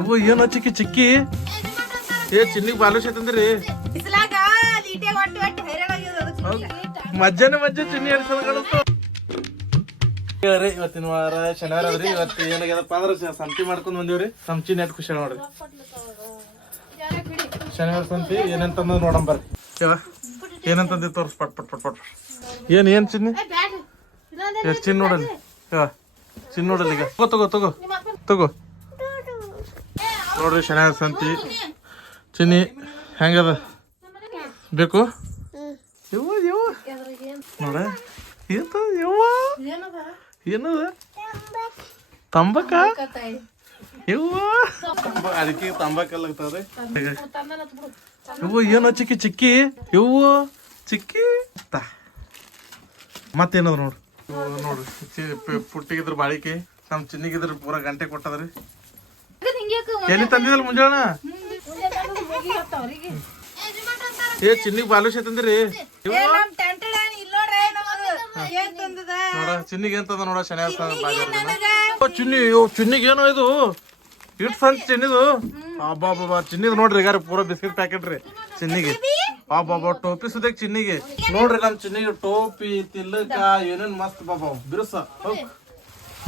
ಇವು ಏನು ಚಿಕ್ಕಿ ಚಿಕ್ಕಿ ಏ ಚಿನ್ನಿಗೆ ಬಾಲುಷ ತಂದ್ರಿ ಮಜ್ಜನ ಚಿನ್ನಿ ಎಡ್ಸೋದು ಕಾಣಿಸ್ತು. ಇವತ್ತಿನ ವಾರ ಶನಿವಾರ ಅದ್ರಿ. ಇವತ್ತು ಏನಾಗ್ಯದಪ್ಪ ಅಂದ್ರೆ ಸಂತಿ ಮಾಡ್ಕೊಂಡ್ ಬಂದಿವ್ರಿ. ಸಂಚಿ ನೆಟ್ ಖುಷಿ ನೋಡ್ರಿ. ಶನಿವಾರ ಸಂತಿ ಏನಂತಂದ್ ನೋಡಂ ಬರ್ರಿ. ಏನಂತಂದಿ ತೋರ್ಸ್ ಪಟ್ ಪಟ್ ಪಟ್ ಪಟ್. ಏನ್ ಚಿನ್ನಿ ಚಿನ್ ನೋಡಲಿ ಚಿನ್ ನೋಡಲಿ ಈಗ ತಗೋ ತಗೋ ತಗೋ ನೋಡ್ರಿ. ಶನಿವಾರ ಸಂತಿ ಚಿನ್ನಿ ಹೆಂಗದ ಬೇಕು ಯವ್ವ ಯವ್ವ ನೋಡ ಯವ್ವ ಏನದ ತಂಬಾಕ ಯವ್ವ ಅದಕ್ಕೆ ತಂಬಾಕಲ್ಲಾಗ್ತವ್ರಿ. ಯವ್ವ ಏನೋ ಚಿಕ್ಕಿ ಚಿಕ್ಕಿ ಯವ್ವ ಚಿಕ್ಕಿ ಮತ್ತೇನದ ನೋಡ್ರಿ. ನೋಡ್ರಿ ಪುಟ್ಟಿಗಿದ್ರ ಬಾಳಿಕೆ ನಮ್ ಚಿನ್ನಿಗಿದ್ರ ಪೂರಾ ಗಂಟೆ ಕೊಟ್ಟದ್ರಿ. ಎಲ್ಲಿ ತಂದಿದಲ್ಲ ಮುಂಜಾನ ಏ ಚಿನ್ನಿಗ್ ಬಾಲುಷ ತಂದಿರಿ. ನೋಡ ಚಿನ್ನಿಗೆ ಏನ್ ತಂದ ನೋಡ ಶನಿವಾರ ಚಿನ್ನಿ ಚಿನ್ನಿಗೆ ಏನೋ ಇದು ಇಟ್ ಸಂತ ಚಿನ್ನಿದು ಅಬ್ಬಾ ಚಿನ್ನಿದ್ ನೋಡ್ರಿ ಈಗ ಪೂರಾ ಬಿಸ್ಕಿಟ್ ಪ್ಯಾಕೆಟ್ ರೀ ಚಿನ್ನಿಗೆ. ಅಬ್ಬಾ ಟೋಪಿ ಸುದಕ್ ಚಿನ್ನಿಗೆ ನೋಡ್ರಿ. ನಮ್ ಚಿನ್ನಿಗೆ ಟೋಪಿ ತಿಲ್ಲಕ ಏನೇನ್ ಮಸ್ತ್ ಬಾಬಾ ಬಿರುಸ.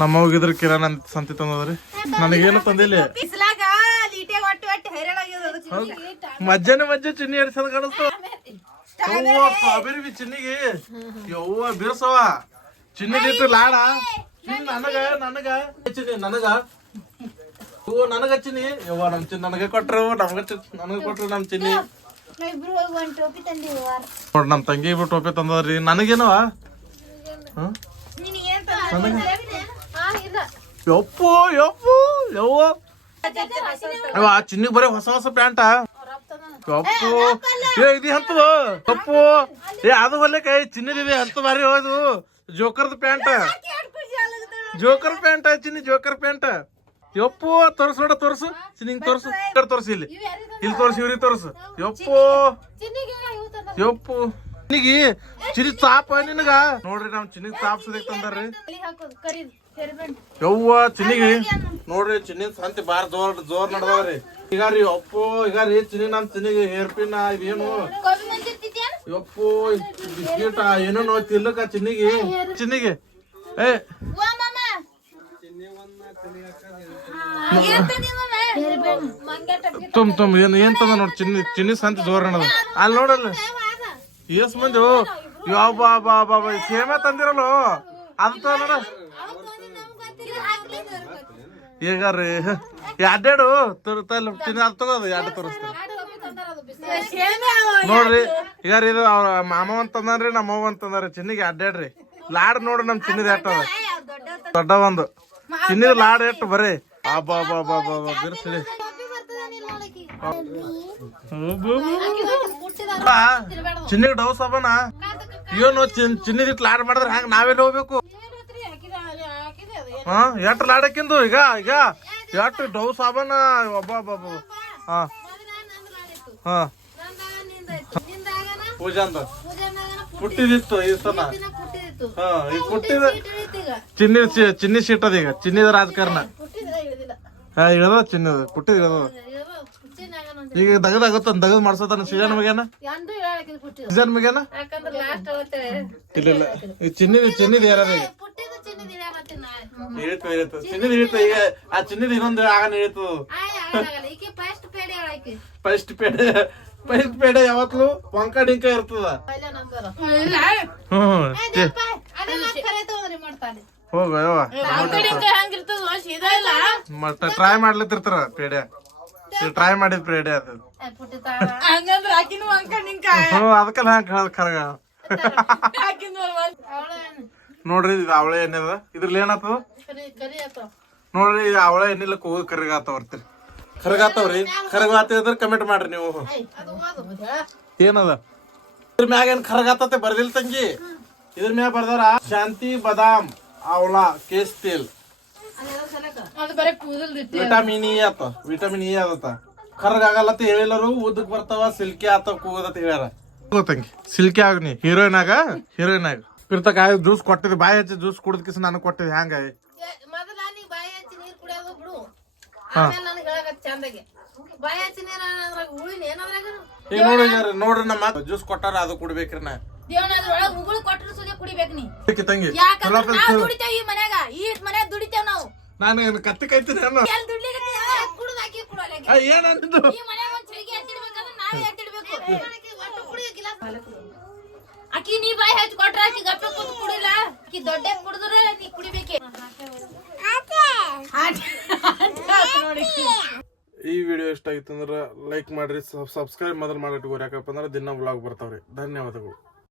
ನಮ್ಮ ಹೋಗಿದ್ರ ಕಿರಾಣ ಸಂತಿ ತಂದದ್ರಿ. ನನಗೇನು ತಂದಿಲ್ಲ. ಮಜ್ಜ ಚಿನ್ನಿ ಎಡ್ಸೋದ್ ಕಾಣಿಸ್ತು. ಯವ್ವ ಸ್ಟ್ರಾಬೆರಿ ಬಿ ಚಿನ್ನಿಗೆ ಯವ್ವ ಬಿರ್ಸವ ಚಿನ್ನಿಲಿಟ್ಟು ಲಾಡ ಚಿನ್ನ ನನಗ ಚಿನ್ನಿ ನನಗ ನನಗ ಚಿನ್ನಿ ಯವ್ವ ನಮ್ ಚಿನ್ನ ನನಗೆ ಕೊಟ್ರು ನನಗ ಕೊಟ್ರು ನಮ್ ಚಿನ್ನಿ. ನೋಡ್ ನಮ್ ತಂಗಿ ಇಬ್ರು ಟೋಪಿ ತಂದದ್ರಿ. ನನಗೇನವ ಯಪ್ಪು ಯಪ್ಪು ಯವ್ವ ಅವ ಚಿನ್ನಿಗ್ ಬರೀ ಹೊಸ ಹೊಸ ಪ್ಯಾಂಟ ಕಪ್ಪು ಏ ಇದು ಹಂತದ ಕಪ್ಪು ಏ ಅದು ಹೊಲಕ್ಕ ಚಿನ್ನದಿದೆ ಅಂತ ಬಾರಿ ಹೋದು ಜೋಕರ್ದ ಪ್ಯಾಂಟ್ ಜೋಕರ್ ಪ್ಯಾಂಟ್ ಚಿನ್ನಿ ಜೋಕರ್ ಪ್ಯಾಂಟ್. ಯಪ್ಪು ತೋರ್ಸು ನೋಡ ತೋರ್ಸು ಚಿನ್ನಿಂಗ್ ತೋರ್ಸು ತೋರ್ಸು ಇಲ್ಲಿ ತೋರ್ಸು ಇವ್ರಿಗೆ ತೋರ್ಸು. ಯಪ್ಪು ಯಪ್ಪು ಚಿನ್ನಿಗಿ ಚಿನ್ನಿ ತಾಪ ನಿನಗ ನೋಡ್ರಿ ನಮ್ ಚಿನ್ನಿಗ್ ತಾಪ್ ಸದಕ್ ತಂದಾರ್ರಿ. ಯವ್ವ ಚಿನ್ನಿಗಿ ನೋಡ್ರಿ ಚಿನ್ನಿ ಸಂತಿ ಬಾರ್ ಜೋರ್ ನಡ್ದವ್ರಿ. ಈಗ ರೀ ಅಪ್ಪು ಈಗ ರೀ ಚಿನ್ನಿ ನಮ್ ಚಿನ್ನಿಗೆ ಹೇರ್ ಪಿನ್ ಇದೇನು ಯಪ್ಪು ಬಿಸ್ಕಿಟ್ ಏನೋ ತಿಲ್ಲಕ ಚಿನ್ನಿಗೆ ಏ ತುಮ್ ಏನ್ ತಂದ ನೋಡ್ ಚಿನ್ನಿ ಸಂತಿ ಜೋರ್ ನಡ್ದ ಅಲ್ಲಿ ನೋಡಲ್ಲ ಎಸ್ ಮಂದಿ ಯಾವ ಬಾ ಸೇಮೆ ತಂದಿರಲ್ಲ ಅದು ನೋಡ. ಈಗ ರೀ ಎರಡೆರಡು ತಿನ್ನ ಅದು ತಗೋದು ಎರಡು ತೋರಿಸ್ತಾರೆ ನೋಡ್ರಿ. ಈಗ ರೀ ಇದು ಅವ್ರ ಮಾಮ ಅಂತಂದ್ರಿ ನಮ್ಮ ಅವ್ವ ಅಂತಂದ್ರಿ. ಚಿನ್ನಿಗೆ ಎರಡೆರಡ್ರಿ ಲಾಡ್ ನೋಡ್ರಿ ನಮ್ ಚಿನ್ನಿದ ಎಟ್ಟದ ದೊಡ್ಡ ಒಂದು ಚಿನ್ನಿದ ಲಾಡ್ ಎಟ್ಟು ಬರೀ ಬಾ ಬಿರ್ಸ್ರಿ. ಚಿನ್ನಿಗೆ ಡೌ ಸಾಬನ ಏನು ಚಿನ್ನಿದಿಟ್ ಲಾಡ್ ಮಾಡಿದ್ರೆ ಹಂಗ ನಾವೆಲ್ಲ ಹೋಗ್ಬೇಕು. ಎಟ್ಟು ಲಾಡಕ್ಕಿಂದು ಈಗ ಎಷ್ಟು ಡೌ ಸಾಬನ ಒಬ್ಬ ಪೂಜಾ ಅಂತ ಪುಟ್ಟಿದಿತ್ತು ಈ ಸಲ ಈಗ ಪುಟ್ಟಿದ ಚಿನ್ನಿ ಸೀಟದ ಈಗ ಚಿನ್ನಿದ ರಾಜಕಾರಣ ಇಳದ ಚಿನ್ನದ ಪುಟ್ಟಿದ ಇಳದ ಈಗ ದಗದ್ ಮಾಡ್ಸೋತಾನ ಸೀಜನ್ ಮಗೇನ ಇಲ್ಲ ಈ ಚಿನ್ನಿದ ಯಾರ ಇಳಿತು ಚಿನ್ನಿದ ಈಗ ಆ ಚಿನ್ನಿದ ಇನ್ನೊಂದು ಆಗನ ಇಳಿತು. ಫಸ್ಟ್ ಪೇಡೆ ಯಾವತ್ಲು ವಂಕ ಡಿಂಕ ಇರ್ತದ. ಹೋಗ ಮತ್ತ ಟ್ರೈ ಮಾಡ್ಲತ್ತಿರ್ತಾರ ಪೇಡೆ ಟ್ರೈ ಮಾಡಿದ್ ಪೇಡೆ ಅದು ಅದಕ್ಕಲ್ಲ ಹಂಗ ಕರಗ ನೋಡ್ರಿ ಇದು ಅವಳೆ ಎಣ್ಣೆದ ಇದ್ರಲ್ಲಿ ಏನತ್ತದ ನೋಡ್ರಿ ಇದು ಅವಳೆ ಎಣ್ಣೆಲ್ಲ ಕೂದ್ ಕರಗಾತವ್ರಿ ಕರಗಾತಿದ್ರ ಕಮೆಂಟ್ ಮಾಡ್ರಿ ನೀವು. ಏನದ ಇದ್ರ ಮ್ಯಾಗ ಏನ್ ಕರಗಾತತೆ ಬರ್ದಿಲ್ ತಂಗಿ. ಇದ್ರ ಮ್ಯಾಗ ಬರ್ದಾರ ಶಾಂತಿ ಬಾದಾಮ್ ಅವಳಾ ಕೇಸ್ ತೇಲ್ ವಿಟಮಿನ್ ಇ ಆದತ್ತ ಕರಗಾಗಲ್ಲತ್ತ ಹೇಳಿಲ್ಲರು ಉದ್ದಕ್ ಬರ್ತಾವ ಸಿಲ್ಕಿ ಆತ ಕೂಗದತ್ತ ಹೇಳ್ಯಾರ. ತಂಗಿ ಸಿಲ್ಕಿ ಆಗ್ನಿ ಹೀರೋಯಿನ್ ಆಗ ಪಿರ್ತಕ ಜ್ಯೂಸ್ ಕೊಟ್ಟಿದ್ ಬಾಯಿ ಹಚ್ಚಿ ಜ್ಯೂಸ್ ಕುಡಿದ್ ಕಿಸ್ ನನಗ್ ಕೊಟ್ಟಿದ್ ಹ್ಯಾಂಗ ಆಮೇಲೆ ನನಗೆ ಹೇಳಕತ್ ಚಂದಾಗಿ ಬಾಯ ಹಚ್ಚಿನ ಉಳಿನ ಏನಾದ್ರಾಗ ನೋಡ್ರಿ ನಮ್ಮ ಜ್ಯೂಸ್ ಕೊಟ್ಟಾರ ಅದು ಕುಡ್ಬೇಕ್ರಿ ನಾ ದೇವನದ್ರೊಳಗ ಉಗುಳು ಕೊಟ್ಟರು ಸುದೇ ಕುಡಿಬೇಕು ನೀ ತಂಗಿ ಯಾಕಂದ್ರೆ ನಾವು ದುಡಿತೇವ್ ಈ ಮನ್ಯಾಗ ಈ ಮನ್ಯಾಗ ದುಡಿತೇವ್ ನಾವು ನಾನು ಕತ್ತಿ ಕೈತೀನಿ ಎಲ್ಲಿ ದುಡ್ಲಿಕ್ಕೆ ಕುಡಿದು ಹಾಕಿ ಕುಡೋಲ್ಲ ಏನಂತಿದ್ದು ಈ ಮನ್ಯಾಗ ಒಂದ್ ಚಳಿಗೆ ಎತ್ತಿಡ್ಬೇಕಂದ್ರೆ ನಾವೇ ಎತ್ತಿಡ್ಬೇಕು ಅಕ್ಕಿ ನೀ ಬಾಯಿ ಹಚ್ಚಿ ಕೊಟ್ರ ಅಕ್ಕಿ ಗಪ್ಪೆ ಕೂತ್ ಕುಡಿಲ್ಲ ಅಕ್ಕಿ ದೊಡ್ಡ ಕುಡಿದ್ರೆ ನೀ ಕುಡಿಬೇಕೆ ಈ ವಿಡಿಯೋ ಇಷ್ಟ ಆಗಿತ್ತು ಅಂದ್ರೆ ಲೈಕ್ ಮಾಡ್ರಿ, ಸಬ್ಸ್ಕ್ರೈಬ್ ಮೊದಲು ಮಾಡಿಟ್ಕೋರಿ. ಯಾಕಪ್ಪ ಅಂದ್ರೆ ದಿನ ವ್ಲಾಗ್ ಬರ್ತಾವ್ರಿ. ಧನ್ಯವಾದಗಳು.